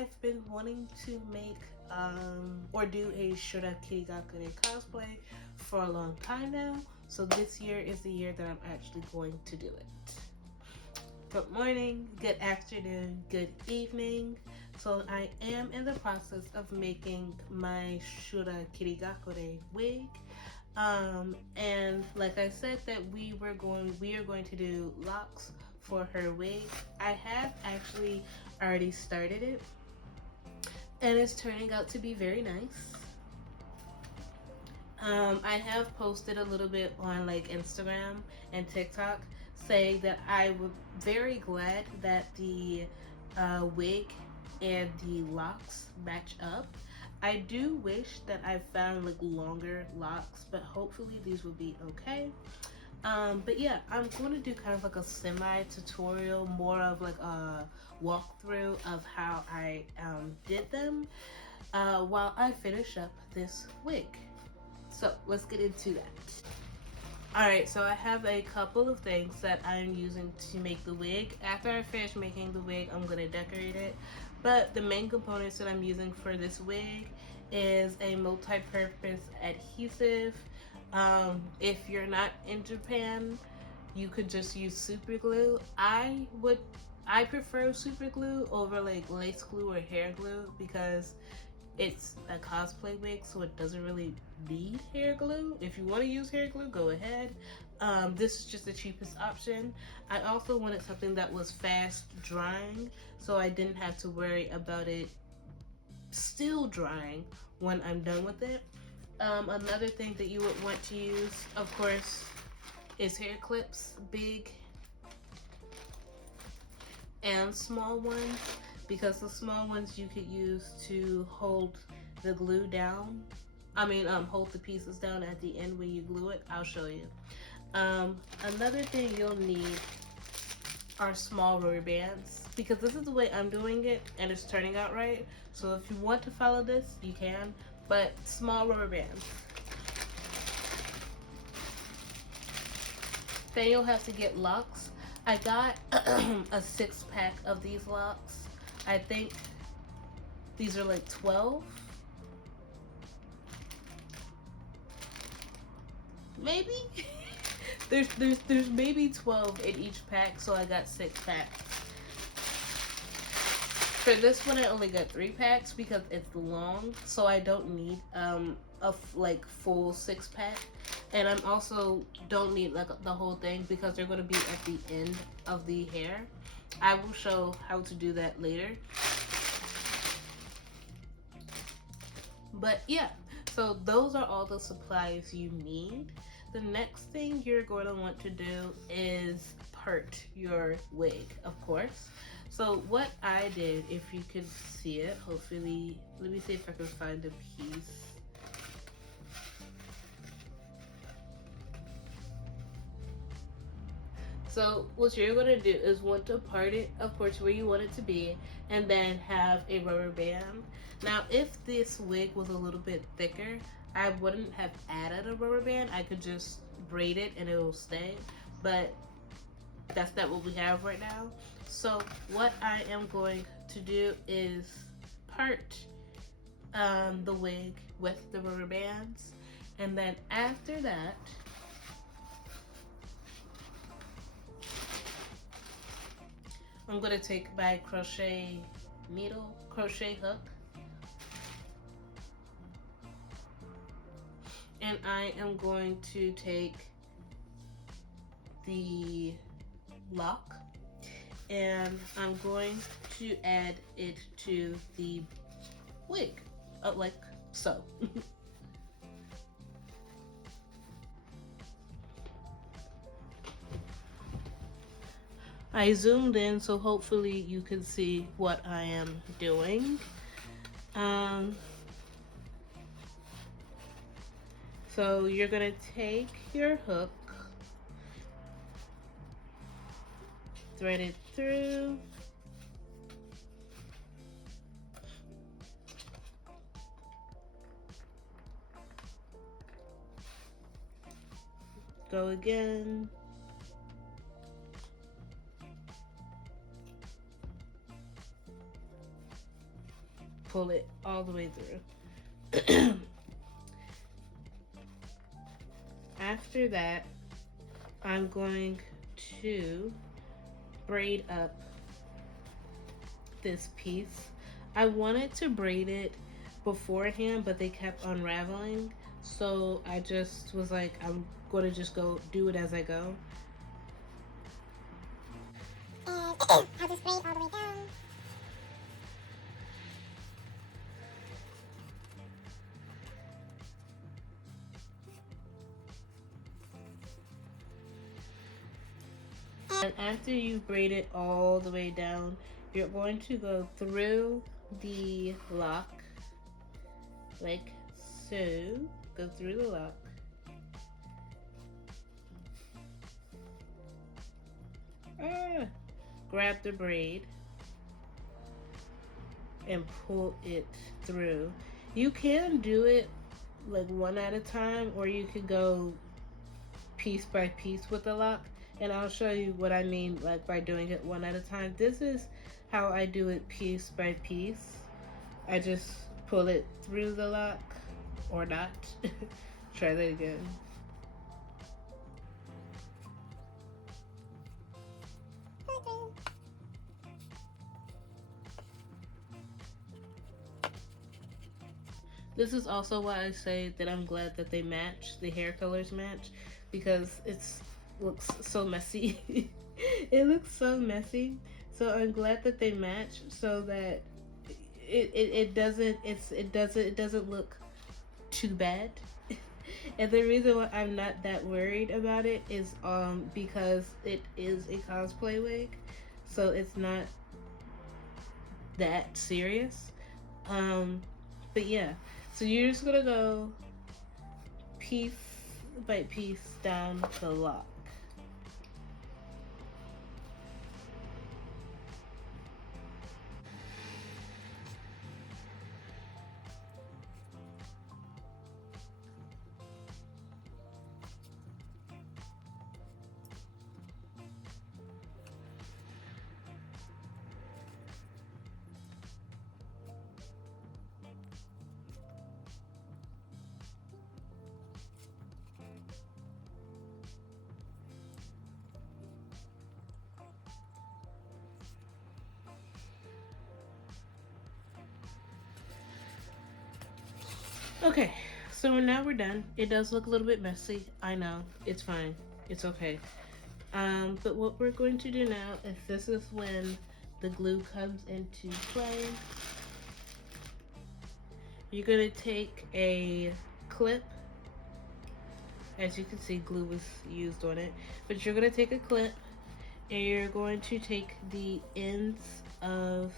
I've been wanting to make or do a Shura Kirigakure cosplay for a long time now. So this year is the year that I'm actually going to do it. Good morning, good afternoon, good evening. So I am in the process of making my Shura Kirigakure wig. And like I said that we are going to do locks for her wig. I have actually already started it and it's turning out to be very nice. I have posted a little bit on like Instagram and TikTok saying that I was very glad that the wig and the locks match up. I do wish that I found like longer locks, but hopefully these will be okay. But yeah, I'm going to do kind of like a semi tutorial, more of like a walkthrough of how I did them while I finish up this wig. So let's get into that. Alright, so I have a couple of things that I'm using to make the wig. After I finish making the wig, I'm going to decorate it. But the main components that I'm using for this wig is a multi-purpose adhesive. If you're not in Japan, you could just use super glue. I prefer super glue over like lace glue or hair glue because it's a cosplay wig, so it doesn't really need hair glue. If you want to use hair glue, go ahead. This is just the cheapest option. I also wanted something that was fast drying, so I didn't have to worry about it still drying when I'm done with it. Another thing that you would want to use, of course, is hair clips, big and small ones, because the small ones you could use to hold the glue down. Hold the pieces down at the end when you glue it. I'll show you. Another thing you'll need are small rubber bands, because this is the way I'm doing it and it's turning out right. So if you want to follow this, you can, but small rubber bands. Then you'll have to get locks. I got a 6-pack of these locks. I think these are like 12. Maybe? there's maybe 12 in each pack, so I got 6 packs. For this one I only got 3 packs because it's long, so I don't need a like full 6-pack. And I'm also don't need like the whole thing because they're going to be at the end of the hair. I will show how to do that later. But yeah, so those are all the supplies you need. The next thing you're going to want to do is part your wig, of course. So what I did, if you can see it, hopefully, let me see if I can find a piece. So what you're going to do is want to part it, of course, where you want it to be, and then have a rubber band. Now, if this wig was a little bit thicker, I wouldn't have added a rubber band. I could just braid it and it will stay, but that's not what we have right now. So what I am going to do is part the wig with the rubber bands, and then after that, I'm going to take my crochet hook, and I am going to take the lock and I'm going to add it to the wig, like so. I zoomed in so hopefully you can see what I am doing. So you're gonna take your hook, thread it through, go again, pull it all the way through. After that, I'm going to braid up this piece. I wanted to braid it beforehand, but they kept unraveling. So I just was like, I'm going to just go do it as I go. And I'll just braid all the way down. And after you've braided all the way down, you're going to go through the lock like so. Go through the lock. Grab the braid and pull it through. You can do it like one at a time, or you could go piece by piece with the lock, and I'll show you what I mean like by doing it one at a time. This is how I do it piece by piece. I just pull it through the lock or not. Try that again. This is also why I say that I'm glad that they match, the hair colors match, because it's looks so messy. It looks so messy. So I'm glad that they match so that it doesn't look too bad. And the reason why I'm not that worried about it is because it is a cosplay wig. So it's not that serious. Um but yeah. So you're just gonna go piece by piece down the lock. Okay, so now we're done. It does look a little bit messy. I know. It's fine. It's okay. But what we're going to do now is this is when the glue comes into play. You're going to take a clip. As you can see, glue was used on it. But you're going to take a clip and you're going to take the ends of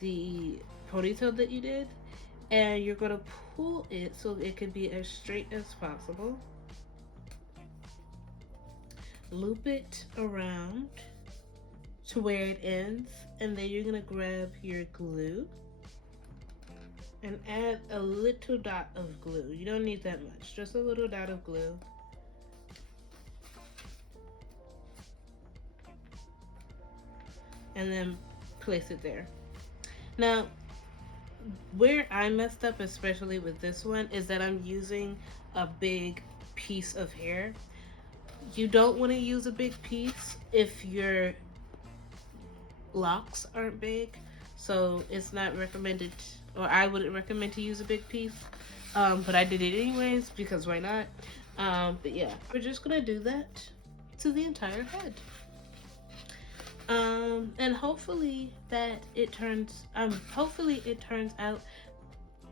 the ponytail that you did and you're going to pull it so it can be as straight as possible. Loop it around to where it ends, and then you're going to grab your glue and add a little dot of glue. You don't need that much, just a little dot of glue. And then place it there. Now, where I messed up, especially with this one, is that I'm using a big piece of hair. You don't want to use a big piece if your locks aren't big, so it's not recommended, or I wouldn't recommend to use a big piece. But I did it anyways because why not? But yeah, we're just gonna do that to the entire head. And hopefully it turns out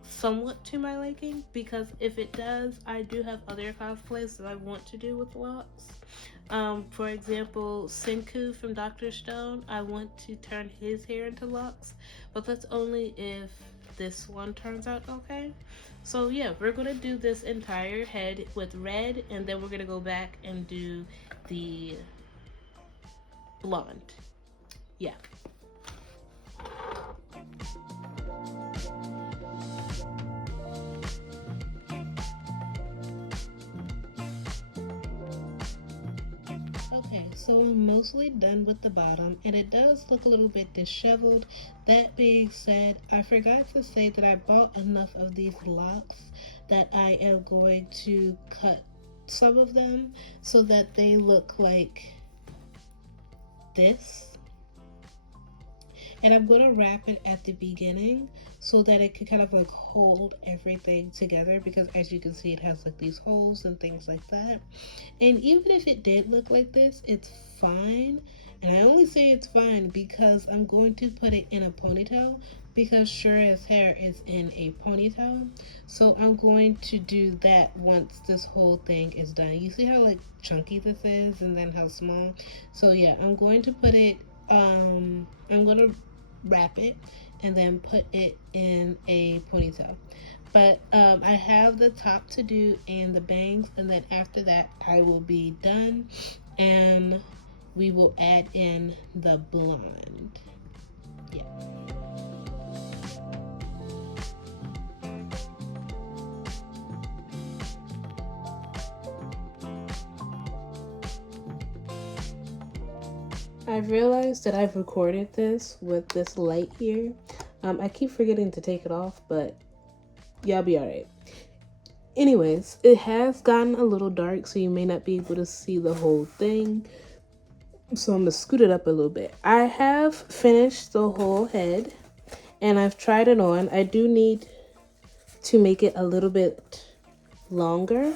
somewhat to my liking, because if it does, I do have other cosplays that I want to do with locks. For example, Senku from Dr. Stone, I want to turn his hair into locks, but that's only if this one turns out okay. So yeah, we're gonna do this entire head with red, and then we're gonna go back and do the blonde. Yeah. Okay, so I'm mostly done with the bottom, and it does look a little bit disheveled, That being said, I forgot to say that I bought enough of these locks that I am going to cut some of them so that they look like this. And I'm going to wrap it at the beginning so that it can kind of like hold everything together, because as you can see, it has like these holes and things like that. And even if it did look like this, it's fine. And I only say it's fine because I'm going to put it in a ponytail, because Shura's hair is in a ponytail. So I'm going to do that once this whole thing is done. You see how like chunky this is and then how small? So yeah, I'm going to put it, I'm going to wrap it and then put it in a ponytail. But I have the top to do and the bangs, and then after that I will be done and we will add in the blonde. Yeah. I've realized that I've recorded this with this light here. I keep forgetting to take it off, but y'all be alright. Anyways, it has gotten a little dark, so you may not be able to see the whole thing. So I'm gonna scoot it up a little bit. I have finished the whole head and I've tried it on. I do need to make it a little bit longer,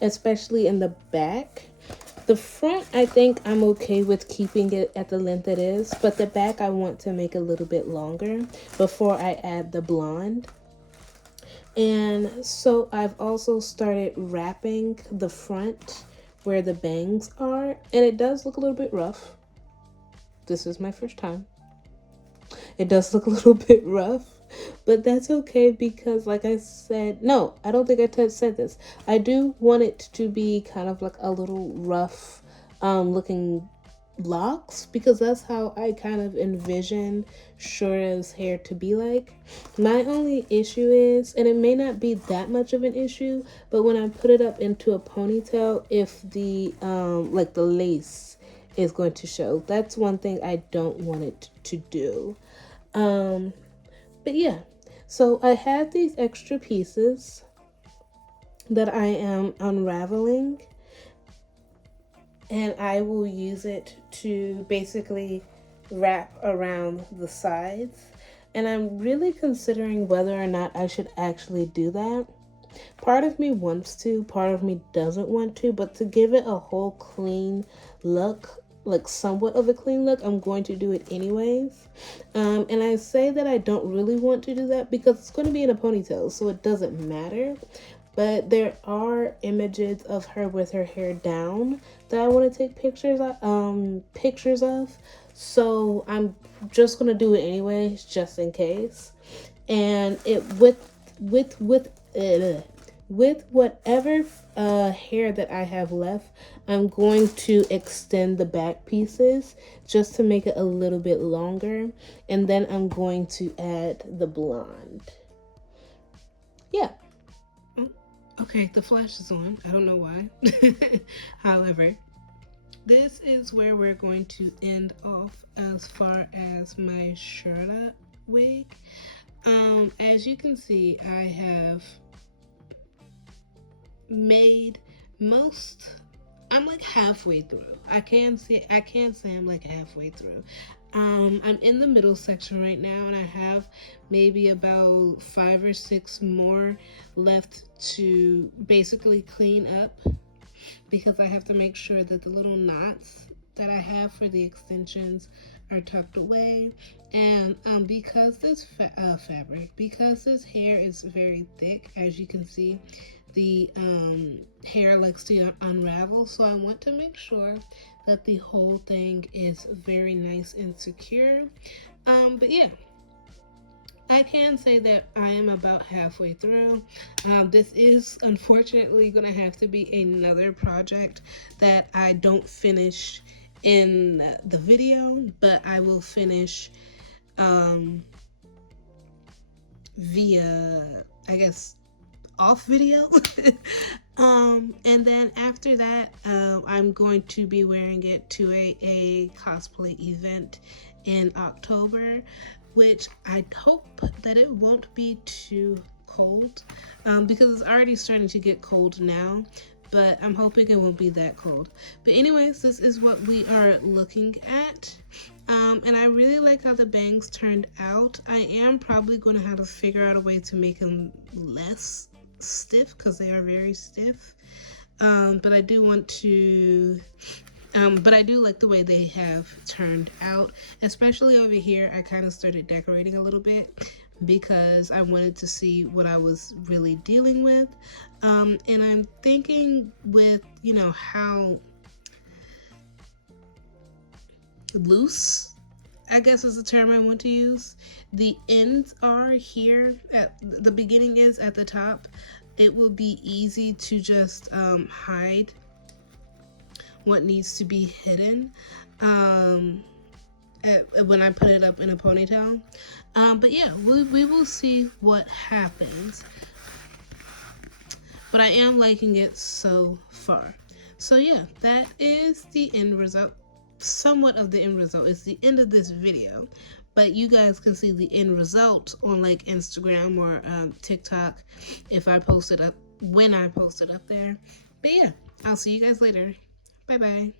especially in the back. The front, I think I'm okay with keeping it at the length it is, but the back I want to make a little bit longer before I add the blonde. And so I've also started wrapping the front where the bangs are, and it does look a little bit rough. This is my first time. It does look a little bit rough, but that's okay because, like I said, no, I don't think I said this. I do want it to be kind of like a little rough looking locks, because that's how I kind of envision Shura's hair to be like. My only issue is, and it may not be that much of an issue, but when I put it up into a ponytail, if the like the lace is going to show. That's one thing I don't want it to do. But yeah, so I have these extra pieces that I am unraveling, and I will use it to basically wrap around the sides. And I'm really considering whether or not I should actually do that. Part of me wants to, part of me doesn't want to, but to give it a whole clean look, like somewhat of a clean look, I'm going to do it anyways. And I say that I don't really want to do that because it's going to be in a ponytail, so it doesn't matter. But there are images of her with her hair down that I want to take pictures of. So I'm just gonna do it anyways, just in case. And it with whatever hair that I have left, I'm going to extend the back pieces just to make it a little bit longer, and then I'm going to add the blonde. Yeah. Okay, the flash is on. I don't know why. However, this is where we're going to end off as far as my Shura wig. As you can see, I have made most. I'm like halfway through. I can't say I'm like halfway through. I'm in the middle section right now, and I have maybe about 5 or 6 more left to basically clean up, because I have to make sure that the little knots that I have for the extensions are tucked away. And because this because this hair is very thick, as you can see, the hair likes to unravel, so I want to make sure that the whole thing is very nice and secure. But yeah, I can say that I am about halfway through. This is unfortunately going to have to be another project that I don't finish in the video, but I will finish via, I guess, off video. And then after that, I'm going to be wearing it to a cosplay event in October. which I hope that it won't be too cold, because it's already starting to get cold now, but I'm hoping it won't be that cold. But anyways, this is what we are looking at. And I really like how the bangs turned out. I am probably going to have to figure out a way to make them less stiff because they are very stiff. But I do want to but I do like the way they have turned out, especially over here. I kind of started decorating a little bit because I wanted to see what I was really dealing with. And I'm thinking with, how loose, I guess is the term I want to use, the ends are here, at the beginning is at the top. It will be easy to just hide what needs to be hidden when I put it up in a ponytail. But yeah, we will see what happens. But I am liking it so far. So yeah, that is the end result. Somewhat of the end result. It's the end of this video. But you guys can see the end result on like Instagram or TikTok if I post it up, when I post it up there. But yeah, I'll see you guys later. Bye bye.